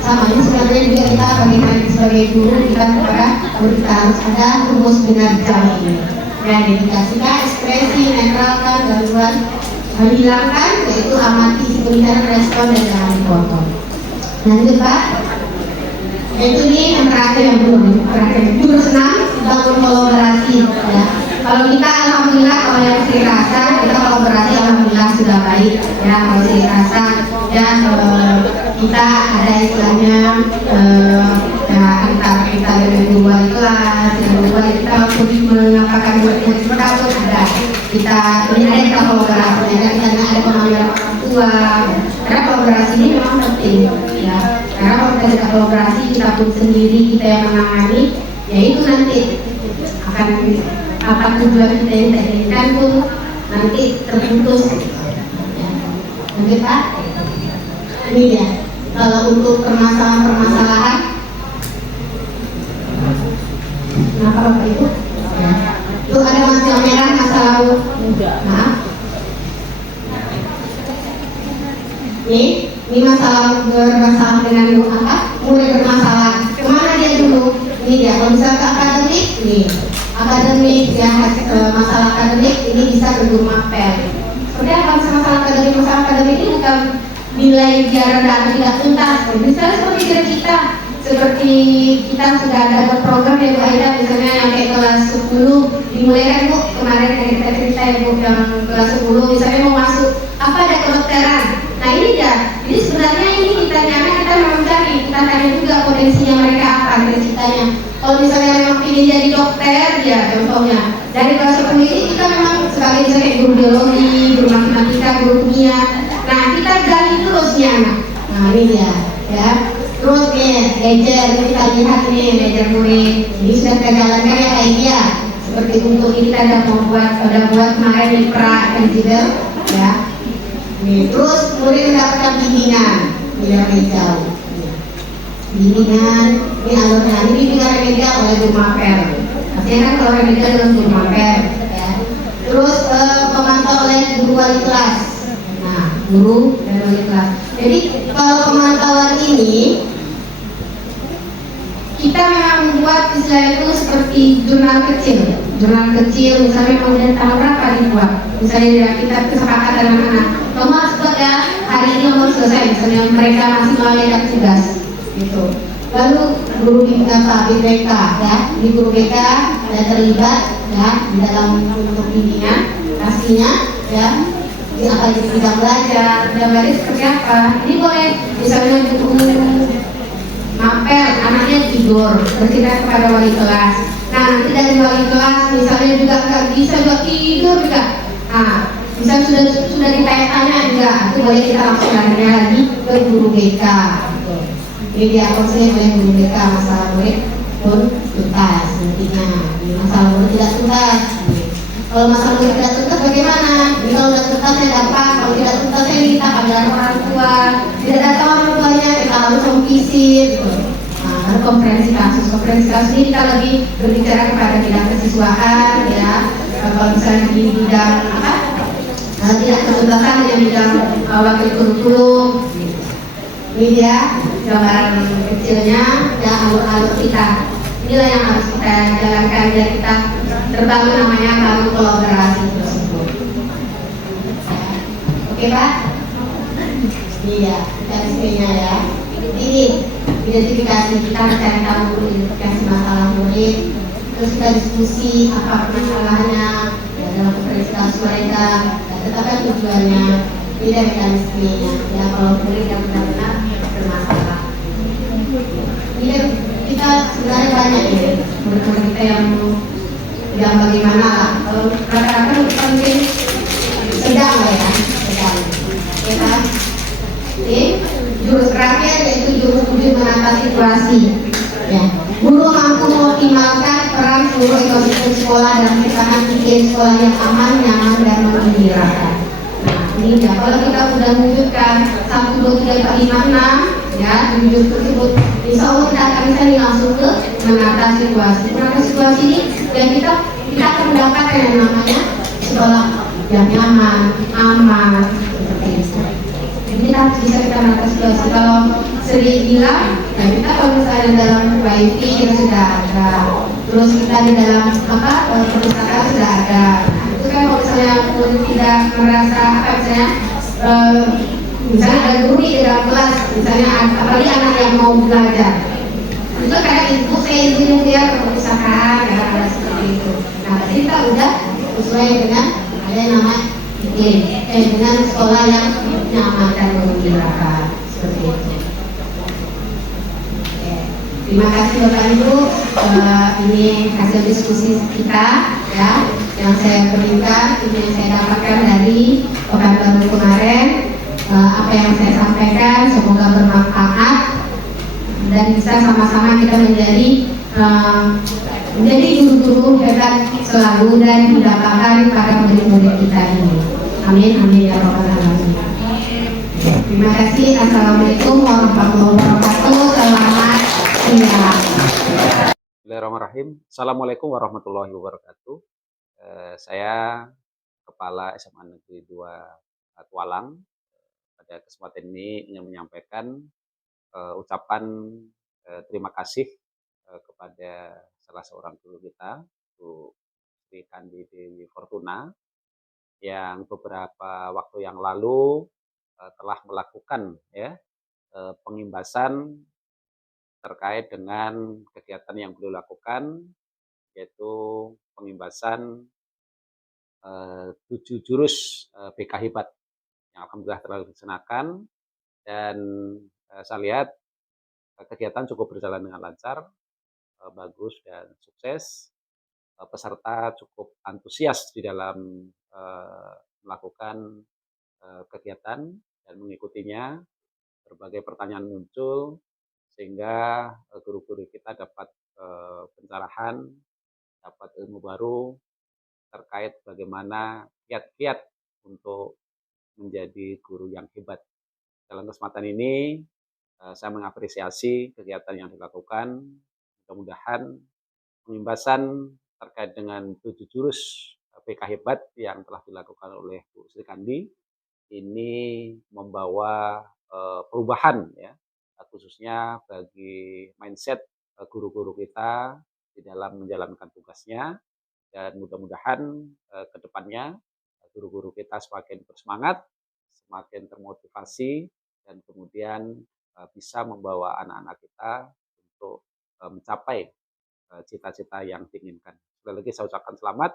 Sama ini sebenarnya juga kita bagaimana sebagai guru kita kepada murid kita harus ada rumus benar jam ini. Dan dedikasikan, ekspresi, netralkan, gangguan, hilangkan, yaitu amati sebentar, respon dan jangan dipotong. Lanjut Pak. Itu ini yang terakhir yang belum terakhir. Jujur senang bangun kolaborasi. Ya. Kalau kita alhamdulillah kalau yang Sri Rasa kita kolaborasi alhamdulillah sudah baik. Ya kalau Sri Rasa ya kita ada istilahnya ya antara kita dengan dua kelas yang dua kita mengapakan murid kita pun ada kita ini ada kita kolaborasinya kan karena ada pengambilan orang tua karena kolaborasi ini memang penting ya karena kalau kita tidak kolaborasi kita pun sendiri kita yang menangani ya itu nanti akan apa tujuan kita yang kita inginkan pun nanti terputus ya. Nanti Pak ini ya kalau untuk permasalahan-permasalahan kenapa Bapak Ibu? Ya. Itu ada masalah merah, masalah maaf ini masalah bermasalah dengan apa? Mulai bermasalah kemana dia dulu? Ini dia, kalau misalnya ke akademik nih akademik ya masalah akademik ini bisa ke mapel seperti apa masalah akademik ini bukan nilai dia rendah atau tidak tuntas misalnya seperti kita seperti kita sudah ada program yang berbeda misalnya yang kayak kelas 10 dimulai kan Bu kemarin kita cerita ya Bu yang kelas 10 misalnya mau masuk apa ada kedokteran nah ini dia jadi sebenarnya ini kita nyana kita memang cari kita tanya juga potensinya mereka apa cita-citanya kalau misalnya memang ingin jadi dokter ya contohnya dari kelas 10 ini kita memang sebagai misalnya guru biologi, guru matematika, guru kimia nah kita gali terus ya anak nah ini dia ya terus nih ledger kita lihat nih ledger murid ini sudah kita jalankan ya kayak dia seperti untuk ini kita udah buat kemarin di pra dan juga ya nih, terus murid mendapatkan bimbingan hijau bimbingan ini alurnya ini bimbingan remedial oleh guru mapel artinya kan kalau remedial dengan guru mapel ya. Terus pemantau oleh guru wali kelas nah guru dan wali kelas jadi kalau pemantauan ini kita memang membuat istilah itu seperti jurnal kecil misalnya kemudian tanggal berapa dibuat misalnya kita kesepakatan anak-anak kamu harus buat ya hari ini mau selesai misalnya mereka masih melakukan tugas gitu lalu guru Pak BK ya di guru BK ada terlibat ya di dalam untuk bimbingan pastinya ya di apa di bidang belajar seperti apa ini boleh misalnya guru mapel anaknya tidur bercerita kepada wali kelas nah nanti dari wali kelas misalnya juga nggak bisa juga tidur juga nah bisa sudah ditanya-tanya enggak itu boleh kita langsung nanya lagi ke guru BK gitu. Jadi dia konselnya oleh guru BK masalah murid pun tuntas nantinya masalah murid tidak tuntas kalau masalah murid tidak tuntas bagaimana jadi kalau sudah tuntas saya dapat kalau tidak tuntas saya minta pada orang tua tidak datang orang tuanya kita harus visit gitu. Nah, konferensi kasus ini kita lebih berbicara kepada bidang kesiswaan ya kalau misalnya di bidang apa tidak ketuntasan dengan bidang wakil kurikulum ini dia gambaran kecilnya ya alur-alur kita inilah yang harus kita jalankan biar kita terbangun namanya bangun kolaborasi tersebut oke Pak iya kita istrinya ya ini identifikasi kita mencari tahu identifikasi masalah murid terus kita diskusi apa masalahnya ya, dalam konferensi kasus mereka tetapkan tujuannya tidak mekanismenya ya kalau murid yang benar-benar bermasalah ini kita sebenarnya banyak ya murid-murid kita yang bagaimana lah kalau rata-rata kita mungkin sedang lah ya sedang ya kan jurus terakhir yaitu jurus menata situasi ya guru mampu mengoptimalkan peran seluruh ekosistem sekolah dalam menciptakan iklim sekolah yang aman, nyaman, dan menggembirakan. Nah, ini ya, kalau kita sudah mewujudkan 1, 2, 3, 4, 5, 6 ya, wujud tersebut, insya Allah kita akan bisa langsung ke menata situasi. Menata situasi ini dan kita akan mendapatkan yang namanya sekolah yang nyaman, aman, seperti itu. Jadi kita menata situasi. Kalau Sri bilang, ya kita kalau misalnya dalam WiFi kita sudah ada, terus kita di dalam perpustakaan sudah ada. Itu kan kalau misalnya tidak merasa misalnya ada guru di dalam kelas, misalnya apalagi anak yang mau belajar, itu kadang ibu saya izin dia ke perpustakaan, kadang seperti itu. Nah, kita udah sesuai dengan ada yang namanya dengan sekolah yang nyaman dan menggembirakan seperti itu. Terima kasih Bapak Ibu, ini hasil diskusi kita ya, yang saya berikan, ini yang saya dapatkan dari pekan baru kemarin. Apa yang saya sampaikan semoga bermanfaat dan bisa sama-sama kita menjadi guru-guru hebat selalu dan didapatkan pada murid-murid kita ini. Amin, amin ya rabbal alamin. Terima kasih. Assalamualaikum warahmatullahi wabarakatuh. Selamat siang. Bismillahirrahmanirrahim. Assalamualaikum warahmatullahi wabarakatuh. Saya Kepala SMA Negeri 2 Tualang. Pada kesempatan ini ingin menyampaikan ucapan terima kasih kepada salah seorang guru kita, Bu Sri Kandi Dewi Fortuna, yang beberapa waktu yang lalu telah melakukan pengimbasan terkait dengan kegiatan yang beliau lakukan, yaitu pengimbasan 7 jurus BK Hebat yang alhamdulillah telah dilaksanakan, dan saya lihat kegiatan cukup berjalan dengan lancar, bagus dan sukses. Peserta cukup antusias di dalam melakukan kegiatan dan mengikutinya. Berbagai pertanyaan muncul sehingga guru-guru kita dapat pencerahan, dapat ilmu baru terkait bagaimana kiat-kiat untuk menjadi guru yang hebat. Dalam kesempatan ini saya mengapresiasi kegiatan yang dilakukan. Mudah-mudahan pengimbasan terkait dengan 7 jurus BK Hebat yang telah dilakukan oleh Bu Sri Kandi ini membawa perubahan ya, khususnya bagi mindset guru-guru kita di dalam menjalankan tugasnya, dan mudah-mudahan ke depannya guru-guru kita semakin bersemangat, semakin termotivasi, dan kemudian bisa membawa anak-anak kita untuk mencapai cita-cita yang diinginkan. Sekali lagi saya ucapkan selamat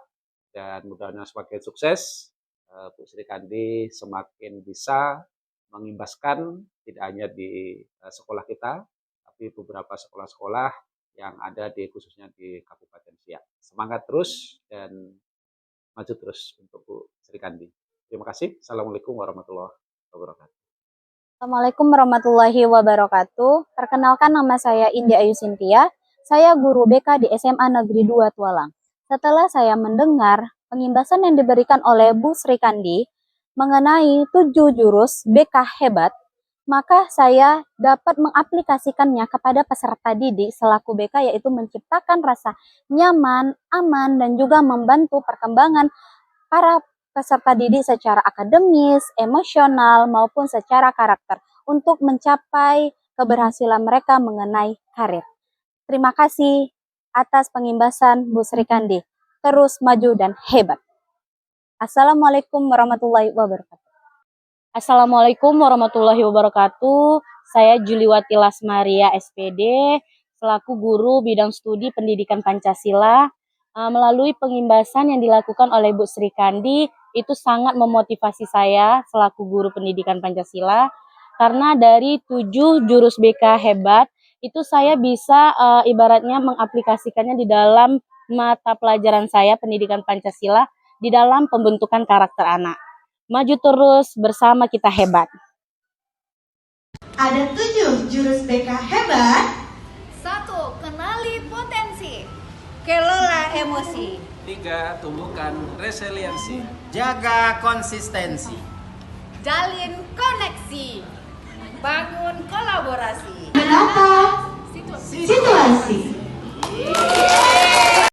dan mudah-mudahan semakin sukses. Bu Sri Kandi semakin bisa mengimbaskan tidak hanya di sekolah kita, tapi beberapa sekolah-sekolah yang ada khususnya di Kabupaten Siak. Semangat terus dan maju terus untuk Bu Sri Kandi. Terima kasih. Assalamualaikum warahmatullahi wabarakatuh. Assalamualaikum warahmatullahi wabarakatuh. Perkenalkan, nama saya Indi Ayu Sintia. Saya guru BK di SMA Negeri 2 Tualang. Setelah saya mendengar pengimbasan yang diberikan oleh Bu Sri Kandi mengenai 7 jurus BK Hebat, maka saya dapat mengaplikasikannya kepada peserta didik selaku BK, yaitu menciptakan rasa nyaman, aman, dan juga membantu perkembangan para peserta didik secara akademis, emosional, maupun secara karakter untuk mencapai keberhasilan mereka mengenai karir. Terima kasih atas pengimbasan Bu Sri Kandi. Terus maju dan hebat. Assalamualaikum warahmatullahi wabarakatuh. Assalamualaikum warahmatullahi wabarakatuh. Saya Juliwati Lasmaria SPD, selaku guru bidang studi pendidikan Pancasila. Melalui pengimbasan yang dilakukan oleh Bu Sri Kandi, itu sangat memotivasi saya selaku guru pendidikan Pancasila, karena dari 7 jurus BK Hebat, itu saya bisa ibaratnya mengaplikasikannya di dalam mata pelajaran saya pendidikan Pancasila, di dalam pembentukan karakter anak. Maju terus, bersama kita hebat. Ada 7 jurus BK Hebat. 1. Kenali potensi. kelola emosi. 3. Tumbuhkan resiliensi. Jaga konsistensi. Jalin koneksi. Bangun kolaborasi. Menata situasi.